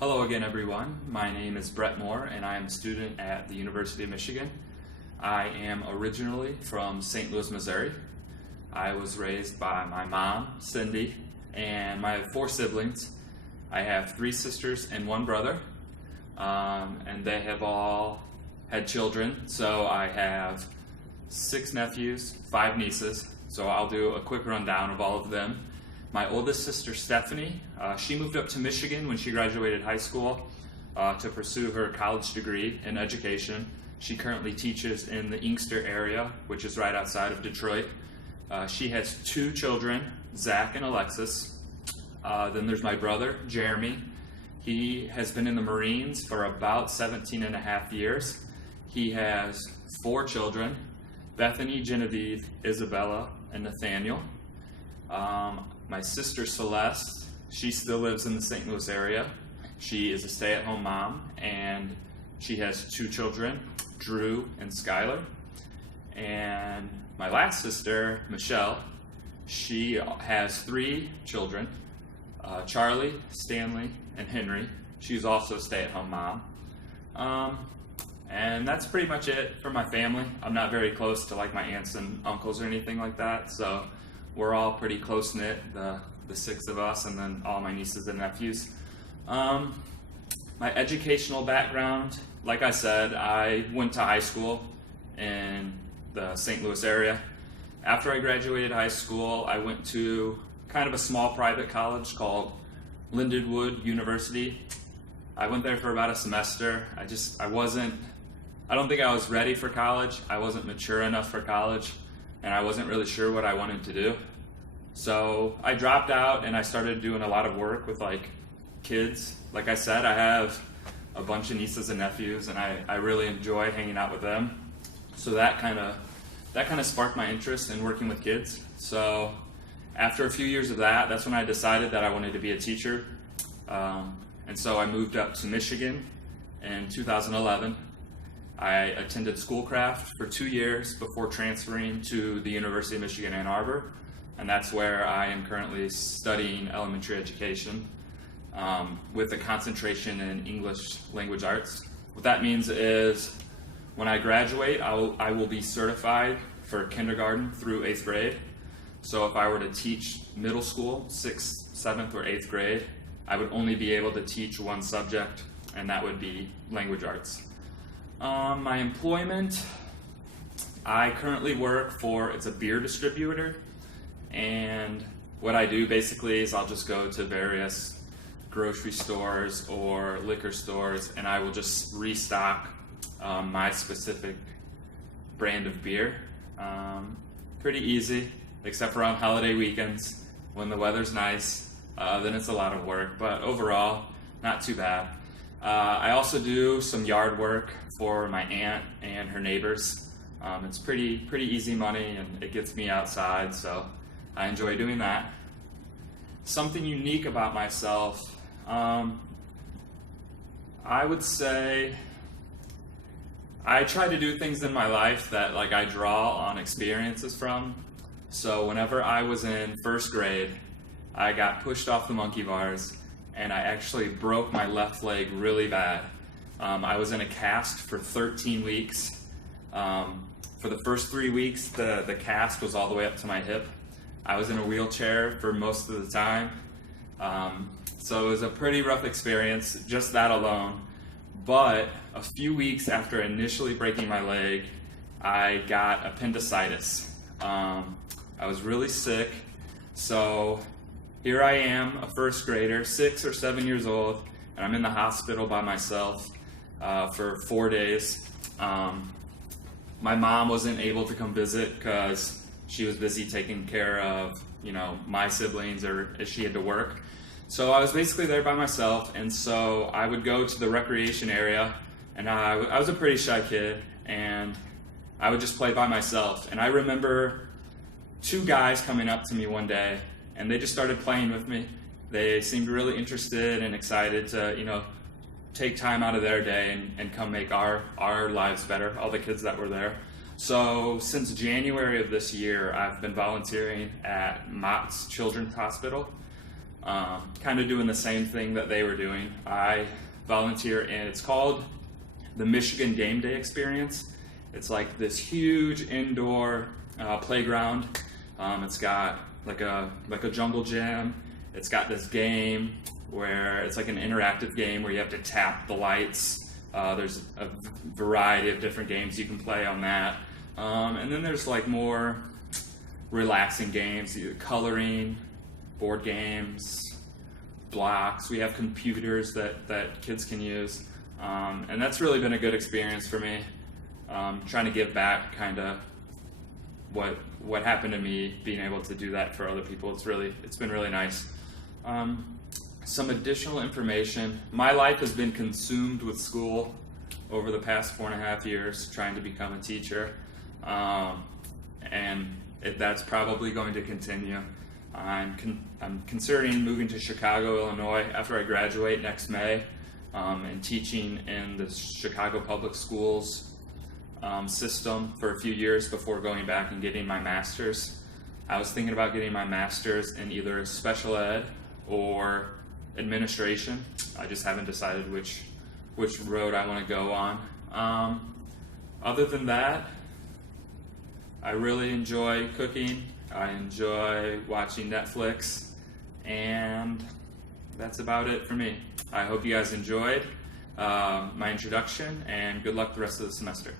Hello again, everyone. My name is Brett Moore, and I am a student at the University of Michigan. I am originally from St. Louis, Missouri. I was raised by my mom, Cindy, and my 4 siblings. I have 3 sisters and 1 brother, and they have all had children. So I have 6 nephews, 5 nieces. So I'll do a quick rundown of all of them. My oldest sister, Stephanie, she moved up to Michigan when she graduated high school to pursue her college degree in education. She currently teaches in the Inkster area, which is right outside of Detroit. She has 2 children, Zach and Alexis. Then there's my brother, Jeremy. He has been in the Marines for about 17 and a half years. He has 4 children, Bethany, Genevieve, Isabella, and Nathaniel. My sister Celeste, she still lives in the St. Louis area. She is a stay-at-home mom, and she has 2 children, Drew and Skylar. And my last sister, Michelle, she has 3 children, Charlie, Stanley, and Henry. She's also a stay-at-home mom. And that's pretty much it for my family. I'm not very close to like my aunts and uncles or anything like that, so we're all pretty close-knit, the 6 of us, and then all my nieces and nephews. My educational background, like I said, I went to high school in the St. Louis area. After I graduated high school, I went to kind of a small private college called Lindenwood University. I went there for about a semester. I don't think I was ready for college. I wasn't mature enough for college, and I wasn't really sure what I wanted to do. So I dropped out and I started doing a lot of work with like kids. Like I said, I have a bunch of nieces and nephews, and I really enjoy hanging out with them. So that kind of sparked my interest in working with kids. So after a few years of that, that's when I decided that I wanted to be a teacher. And so I moved up to Michigan in 2011. I attended Schoolcraft for 2 years before transferring to the University of Michigan, Ann Arbor, and that's where I am currently studying elementary education with a concentration in English language arts. What that means is when I graduate, I will be certified for kindergarten through 8th grade. So if I were to teach middle school, 6th, 7th, or 8th grade, I would only be able to teach one subject, and that would be language arts. My employment, I currently work for, it's a beer distributor, and what I do basically is I'll just go to various grocery stores or liquor stores, and I will just restock my specific brand of beer. Pretty easy, except for on holiday weekends when the weather's nice, then it's a lot of work, but overall, not too bad. I also do some yard work for my aunt and her neighbors. It's pretty easy money, and it gets me outside, so I enjoy doing that. Something unique about myself, I would say I try to do things in my life that like I draw on experiences from. So whenever I was in 1st grade, I got pushed off the monkey bars, and I actually broke my left leg really bad. I was in a cast for 13 weeks. For the first 3 weeks, the cast was all the way up to my hip. I was in a wheelchair for most of the time. So it was a pretty rough experience, just that alone. But a few weeks after initially breaking my leg, I got appendicitis. I was really sick. So here I am, a 1st grader, 6 or 7 years old, and I'm in the hospital by myself for 4 days. My mom wasn't able to come visit because she was busy taking care of, my siblings, or she had to work. So I was basically there by myself, and so I would go to the recreation area, and I was a pretty shy kid, and I would just play by myself. And I remember 2 guys coming up to me one day, and they just started playing with me. They seemed really interested and excited to, take time out of their day and come make our lives better, all the kids that were there. So since January of this year, I've been volunteering at Mott's Children's Hospital. kind of doing the same thing that they were doing. I volunteer, and it's called the Michigan Game Day Experience. It's like this huge indoor playground. It's got like a jungle gym. It's got this game where it's like an interactive game where you have to tap the lights. There's a variety of different games you can play on that. And then there's like more relaxing games, coloring, board games, blocks. We have computers that kids can use. And that's really been a good experience for me. Trying to give back kind of what happened to me, being able to do that for other people. It's been really nice. Some additional information. My life has been consumed with school over the past 4.5 years, trying to become a teacher. And that's probably going to continue. I'm considering moving to Chicago, Illinois after I graduate next May, and teaching in the Chicago Public Schools system for a few years before going back and getting my master's. I was thinking about getting my master's in either special ed or administration. I just haven't decided which road I want to go on. Other than that, I really enjoy cooking. I enjoy watching Netflix, and that's about it for me. I hope you guys enjoyed my introduction, and good luck the rest of the semester.